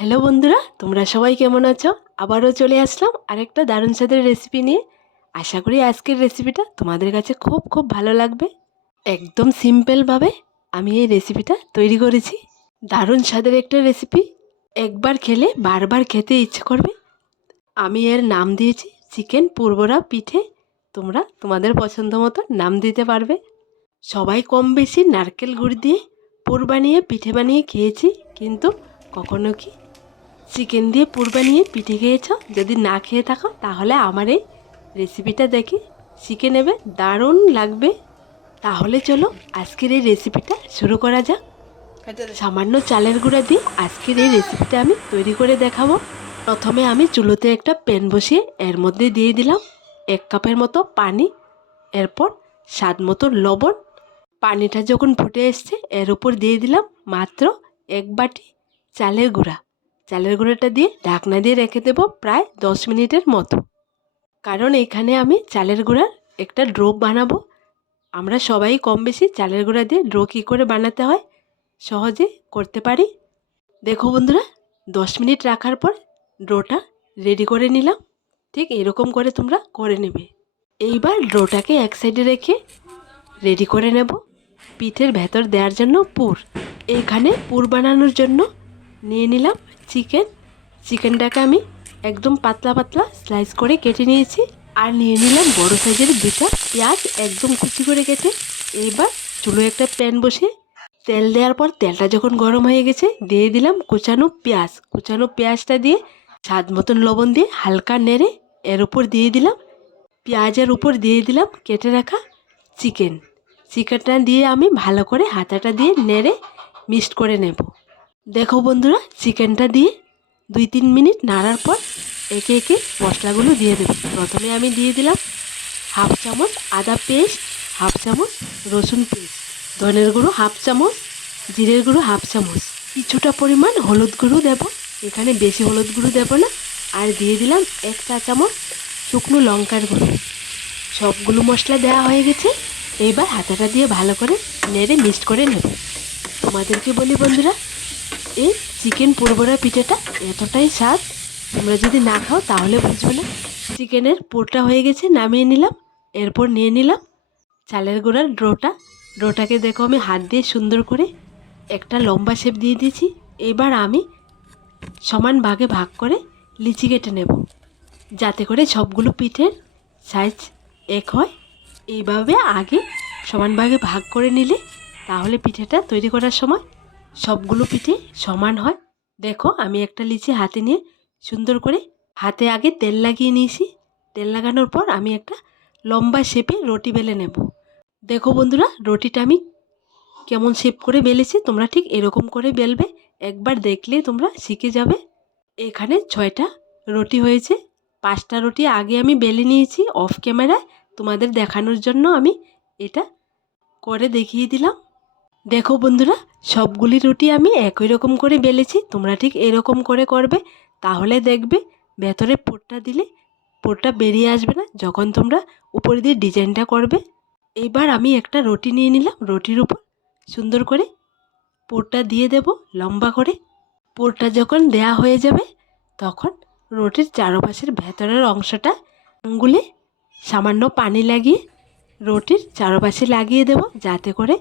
Hello বন্ধুরা, তোমরা সবাই কেমন আছো? আবারও চলে আসলাম আরেকটা দারুণ স্বাদের রেসিপি নিয়ে। আশা করি আজকের রেসিপিটা তোমাদের কাছে খুব খুব ভালো লাগবে। একদম সিম্পলভাবে আমি এই রেসিপিটা তৈরি করেছি। দারুণ স্বাদের একটা রেসিপি একবার খেলে বারবার খেতে ইচ্ছে করবে। আমি এর নাম দিয়েছি চিকেন পূর্বরা পিঠে। তোমরা তোমাদের পছন্দ মতো নাম দিতে পারবে। সবাই কম বেশি নারকেল গুড় দিয়ে পুর বানিয়ে, পিঠে বানিয়ে খেয়েছি। কিন্তু কখনো কি চিকেন দিয়ে পুর বানিয়ে পিঠে খেয়েছো? যদি না খেয়ে থাকো, তাহলে আমার এই রেসিপিটা দেখে শিখে নেবে, দারুণ লাগবে। তাহলে চলো, আজকের এই রেসিপিটা শুরু করা যাক। সামান্য চালের গুঁড়া দিয়ে আজকের এই রেসিপিটা আমি তৈরি করে দেখাবো। প্রথমে আমি চুলোতে একটা প্যান বসিয়ে এর মধ্যে দিয়ে দিলাম এক কাপের মতো পানি, এরপর স্বাদ মতো লবণ। পানিটা যখন ফুটে এসছে, এর উপর দিয়ে দিলাম মাত্র এক বাটি চালের গুঁড়া। চালের গুঁড়োটা দিয়ে ঢাকনা দিয়ে রেখে দেবো প্রায় দশ মিনিটের মতো। কারণ এখানে আমি চালের গুঁড়ার একটা ড্রো বানাবো। আমরা সবাই কম বেশি চালের গুঁড়া দিয়ে ড্রো কী করে বানাতে হয় সহজে করতে পারি। দেখো বন্ধুরা, দশ মিনিট রাখার পর ড্রোটা রেডি করে নিলাম। ঠিক এরকম করে তোমরা করে নেবে। এইবার ড্রোটাকে এক সাইডে রেখে রেডি করে নেব। পিঠের ভেতর দেওয়ার জন্য পুর। এখানে পুর বানানোর জন্য নিয়ে নিলাম চিকেন। চিকেনটাকে আমি একদম পাতলা পাতলা স্লাইস করে কেটে নিয়েছি। আর নিয়ে নিলাম বড় সাইজের দুটা পেঁয়াজ একদম কুচি করে কেটে। এইবার চুলো একটা প্যান বসে তেল দেওয়ার পর তেলটা যখন গরম হয়ে গেছে, দিয়ে দিলাম কুচানো পেঁয়াজ। কুচানো পেঁয়াজটা দিয়ে স্বাদ মতন লবণ দিয়ে হালকা নেড়ে এর উপর দিয়ে দিলাম। পেঁয়াজের উপর দিয়ে দিলাম কেটে রাখা চিকেন। চিকেনটা দিয়ে আমি ভালো করে হাতাটা দিয়ে নেড়ে মিক্সড করে নেব। দেখো বন্ধুরা, চিকেনটা দিয়ে দুই তিন মিনিট নাড়ার পর একে একে মশলাগুলো দিয়ে দেবো। প্রথমে আমি দিয়ে দিলাম হাফ চামচ আদা পেস্ট, হাফ চামচ রসুন পেস্ট, ধনের গুঁড়ো হাফ চামচ, জিরের গুঁড়ো হাফ চামচ। কিছুটা পরিমাণ হলুদ গুঁড়ো দেবো, এখানে বেশি হলুদ গুঁড়ো দেবো না। আর দিয়ে দিলাম এক চা চামচ শুকনো লঙ্কার গুঁড়ো। সবগুলো মশলা দেওয়া হয়ে গেছে এইবার হাতাটা দিয়ে ভালো করে নেড়ে মিক্সড করে নেব। তোমাদেরকে বলি বন্ধুরা এই চিকেন পুরবড়া পিঠাটা এতটাই স্বাদ? তোমরা যদি না খাও, তাহলে বুঝবে না। চিকেনের পুরটা হয়ে গেছে, নামিয়ে নিলাম। এরপর নিয়ে নিলাম চালের গোড়ার ড্রোটা ড্রোটাকে দেখো আমি হাত দিয়ে সুন্দর করে একটা লম্বা শেপ দিয়ে দিয়েছি। এবার আমি সমান ভাগে ভাগ করে লিচি কেটে নেব। যাতে করে সবগুলো পিঠের সাইজ এক হয়। এইভাবে আগে সমান ভাগে ভাগ করে নিলে তাহলে পিঠেটা তৈরি করার সময় সবগুলো পিঠে সমান হয়। দেখো, আমি একটা লিচি হাতে নিয়ে সুন্দর করে হাতে আগে তেল লাগিয়ে নিয়েছি। তেল লাগানোর পর আমি একটা লম্বা শেপে রুটি বেলে নেব। দেখো বন্ধুরা, রুটিটা আমি কেমন শেপ করে বেলেছি, তোমরা ঠিক এরকম করে বেলবে। একবার দেখলে তোমরা শিখে যাবে। এখানে ছয়টা রুটি হয়েছে। পাঁচটা রুটি আগে আমি বেলে নিয়েছি অফ ক্যামেরায় তোমাদের দেখানোর জন্য আমি এটা করে দেখিয়ে দিলাম। দেখো বন্ধুরা, সবগুলি রুটি আমি একই রকম করে বেলেছি, তোমরা ঠিক এরকম করে করবে। তাহলে দেখবে, ভেতরে পোরটা দিলে পোরটা বেরিয়ে আসবে না, যখন তোমরা উপরে দিয়ে ডিজাইনটা করবে। এবার আমি একটা রুটি নিয়ে নিলাম, রুটির উপর সুন্দর করে পোরটা দিয়ে দেব লম্বা করে। পোরটা যখন দেয়া হয়ে যাবে, তখন রুটির চারপাশের ভেতরের অংশটা আঙ্গুলে সামান্য পানি লাগিয়ে রুটির চারপাশে লাগিয়ে দেব, যাতে করে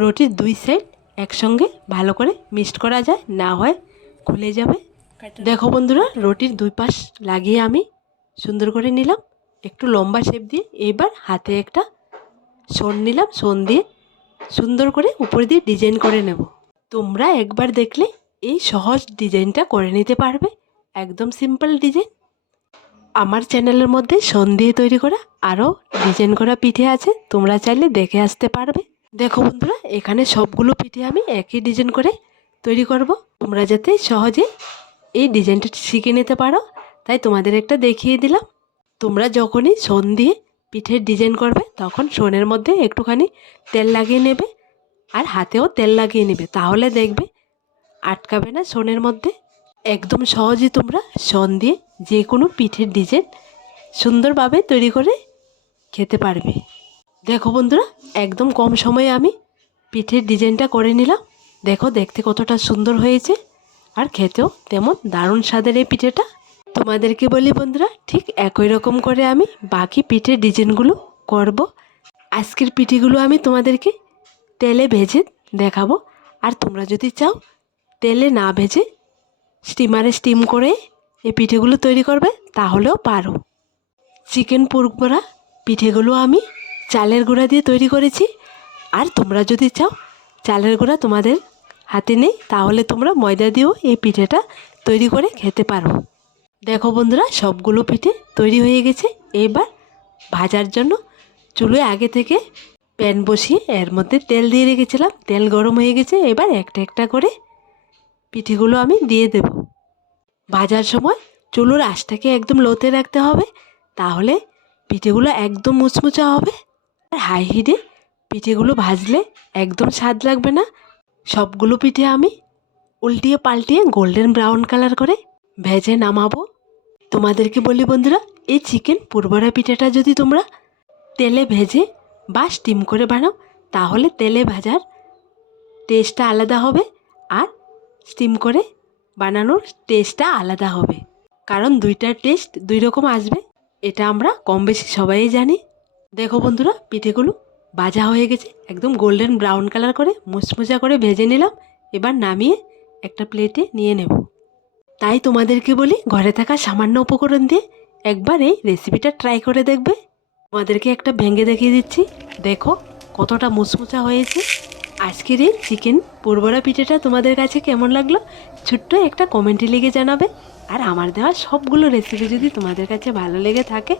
রুটির দুই সাইড একসঙ্গে ভালো করে মিক্সড করা যায় না হয় খুলে যাবে। দেখো বন্ধুরা রুটির দুই পাশ লাগিয়ে আমি সুন্দর করে নিলাম। একটু লম্বা শেপ দিয়ে এবার হাতে একটা সোন নিলাম সোন দিয়ে সুন্দর করে উপর দিয়ে ডিজাইন করে নেব। তোমরা একবার দেখলে এই সহজ ডিজাইনটা করে নিতে পারবে। একদম সিম্পল ডিজাইন আমার চ্যানেলের মধ্যে সোন দিয়ে তৈরি করা আরও ডিজাইন করা পিঠে আছে তোমরা চাইলে দেখে আসতে পারবে। দেখো বন্ধুরা, এখানে সবগুলো পিঠে আমি একই ডিজাইন করে তৈরি করব। তোমরা যাতে সহজে এই ডিজাইনটা শিখে নিতে পারো। তাই তোমাদের একটা দেখিয়ে দিলাম। তোমরা যখনই সোন দিয়ে পিঠের ডিজাইন করবে, তখন সোনের মধ্যে একটুখানি তেল লাগিয়ে নেবে আর হাতেও তেল লাগিয়ে নেবে। তাহলে দেখবে আটকাবে না সোনের মধ্যে। একদম সহজে তোমরা সোন দিয়ে যে কোনো পিঠের ডিজাইন সুন্দরভাবে তৈরি করে খেতে পারবে। দেখো বন্ধুরা, একদম কম সময়ে আমি পিঠের ডিজাইনটা করে নিলাম। দেখো, দেখতে কতটা সুন্দর হয়েছে। আর খেতেও তেমন দারুণ স্বাদের এই পিঠেটা। তোমাদেরকে বলি বন্ধুরা, ঠিক একই রকম করে আমি বাকি পিঠের ডিজাইনগুলো করব। আজকের পিঠেগুলো আমি তোমাদেরকে তেলে ভেজে দেখাবো। আর তোমরা যদি চাও তেলে না ভেজে স্টিমারে স্টিম করে এই পিঠেগুলো তৈরি করবে, তাহলেও পারো। চিকেন পুরকোড়া পিঠেগুলো আমি চালের গুঁড়া দিয়ে তৈরি করেছি। আর তোমরা যদি চাও, চালের গুঁড়া তোমাদের হাতে নেই, তাহলে তোমরা ময়দা দিয়েও এই পিঠেটা তৈরি করে খেতে পারো। দেখো বন্ধুরা, সবগুলো পিঠে তৈরি হয়ে গেছে। এবার ভাজার জন্য চুলোয় আগে থেকে প্যান বসিয়ে এর মধ্যে তেল দিয়ে রেখেছিলাম। তেল গরম হয়ে গেছে, এবার একটা একটা করে পিঠেগুলো আমি দিয়ে দেব। ভাজার সময় চুলোর আঁচটাকে একদম লোতে রাখতে হবে, তাহলে পিঠেগুলো একদম মুচমুচা হবে। হাই হিটে পিঠেগুলো ভাজলে একদম স্বাদ লাগবে না। সবগুলো পিঠে আমি উল্টিয়ে পাল্টিয়ে গোল্ডেন ব্রাউন কালার করে ভেজে নামাবো। তোমাদেরকে বলি বন্ধুরা, এই চিকেন পুরবড়া পিঠাটা যদি তোমরা তেলে ভেজে বা স্টিম করে বানাও, তাহলে তেলে ভাজার টেস্টটা আলাদা হবে আর স্টিম করে বানানোর টেস্টটা আলাদা হবে। কারণ দুইটার টেস্ট দুই রকম আসবে, এটা আমরা কম বেশি সবাই জানি। দেখো বন্ধুরা, পিঠেগুলো ভাজা হয়ে গেছে। একদম গোল্ডেন ব্রাউন কালার করে মুচমুচা করে ভেজে নিলাম। এবার নামিয়ে একটা প্লেটে নিয়ে নেব। তাই তোমাদেরকে বলি, ঘরে থাকা সামান্য উপকরণ দিয়ে একবার এই রেসিপিটা ট্রাই করে দেখবে। তোমাদেরকে একটা ভেঙে দেখিয়ে দিচ্ছি। দেখো কতটা মুচমুচা হয়েছে। আজকের এই চিকেন পুরবড়া পিঠেটা তোমাদের কাছে কেমন লাগল, ছোট্ট একটা কমেন্টে লিখে জানাবে। আর আমার দেওয়া সবগুলো রেসিপি যদি তোমাদের কাছে ভালো লেগে থাকে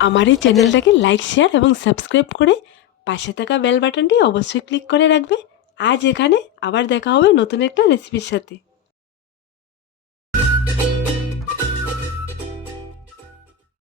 আমার এই চ্যানেলটাকে লাইক শেয়ার এবং সাবস্ক্রাইব করে পাশে থাকা বেল বাটনটি অবশ্যই ক্লিক করে রাখবে। আজ এখানে আবার দেখা হবে নতুন একটা রেসিপির সাথে।